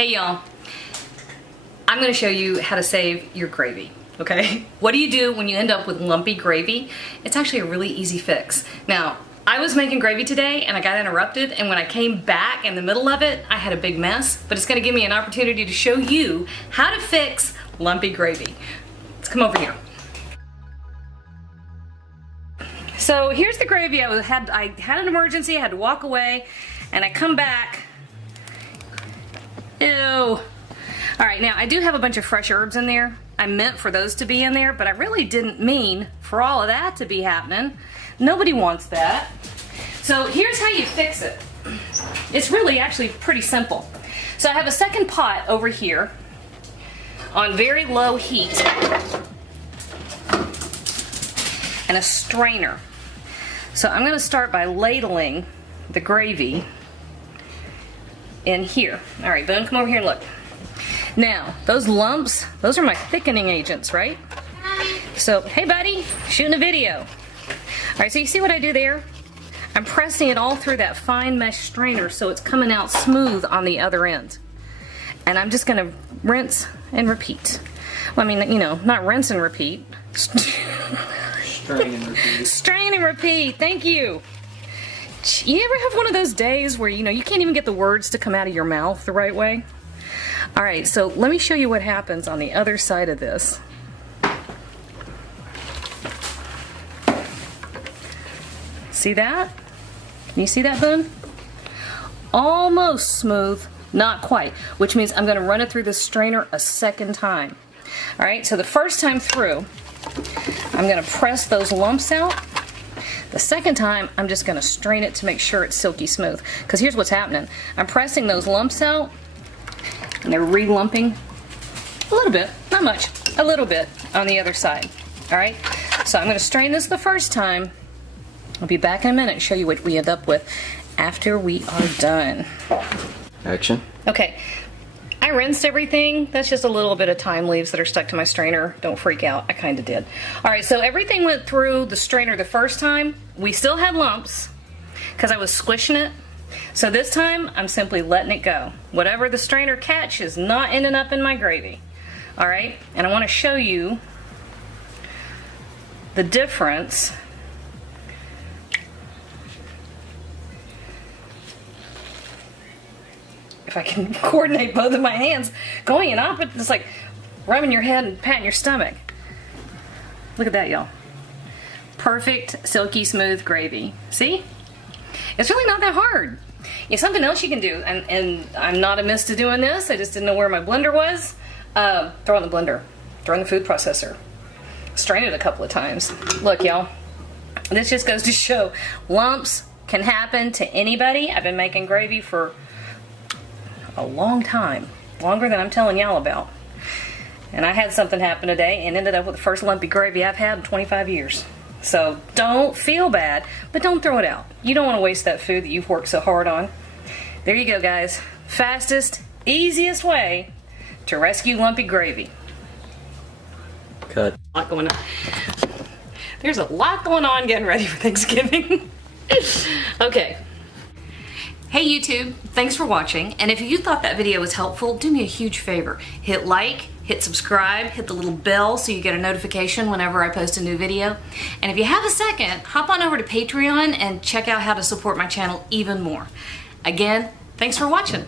Hey y'all, I'm going to show you how to save your gravy, okay? What do you do when you end up with lumpy gravy? It's actually a really easy fix. Now, I was making gravy today and I got interrupted, and when I came back in the middle of it, I had a big mess, but it's going to give me an opportunity to show you how to fix lumpy gravy. Let's come over here. So here's the gravy. I had an emergency, I had to walk away, and I come back. Ew. All right, now I do have a bunch of fresh herbs in there. I meant for those to be in there, but I really didn't mean for all of that to be happening. Nobody wants that. So here's how you fix it. It's really actually pretty simple. So I have a second pot over here on very low heat and a strainer. So I'm going to start by ladling the gravy in here. All right, Boone, come over here and look. Now, those lumps, those are my thickening agents, right? So, hey buddy, shooting a video. All right, so you see what I do there? I'm pressing it all through that fine mesh strainer so it's coming out smooth on the other end. And I'm just gonna rinse and repeat. Well, I mean, you know, not rinse and repeat. Strain and repeat. Strain and repeat, thank you. You ever have one of those days where, you know, you can't even get the words to come out of your mouth the right way? All right, so let me show you what happens on the other side of this. See that? Can you see that, Boone? Almost smooth, not quite, which means I'm gonna run it through the strainer a second time. All right, so the first time through, I'm gonna press those lumps out. The second time, I'm just gonna strain it to make sure it's silky smooth. Because here's what's happening. I'm pressing those lumps out, and they're re-lumping a little bit, not much, a little bit on the other side. All right, so I'm gonna strain this the first time. I'll be back in a minute and show you what we end up with after we are done. Action. Okay, I rinsed everything. That's just a little bit of thyme leaves that are stuck to my strainer. Don't freak out, I kind of did. All right, so everything went through the strainer the first time. We still had lumps because I was squishing it. So this time, I'm simply letting it go. Whatever the strainer catch is not ending up in my gravy. All right, and I want to show you the difference. If I can coordinate both of my hands going in opposite, it's like rubbing your head and patting your stomach. Look at that, y'all. Perfect, silky smooth gravy. See? It's really not that hard. It's something else you can do, and I'm not amiss to doing this. I just didn't know where my blender was. Throw it in the blender. Throw it in the food processor. Strain it a couple of times. Look, y'all. This just goes to show lumps can happen to anybody. I've been making gravy for a long time, longer than I'm telling y'all about. And I had something happen today and ended up with the first lumpy gravy I've had in 25 years. So don't feel bad, but don't throw it out. You don't want to waste that food that you've worked so hard on. There you go, guys. Fastest, easiest way to rescue lumpy gravy. Cut. A lot going on. There's a lot going on getting ready for Thanksgiving. Okay. Hey YouTube, thanks for watching, and if you thought that video was helpful, do me a huge favor. Hit like, hit subscribe, hit the little bell so you get a notification whenever I post a new video. And if you have a second, hop on over to Patreon and check out how to support my channel even more. Again, thanks for watching.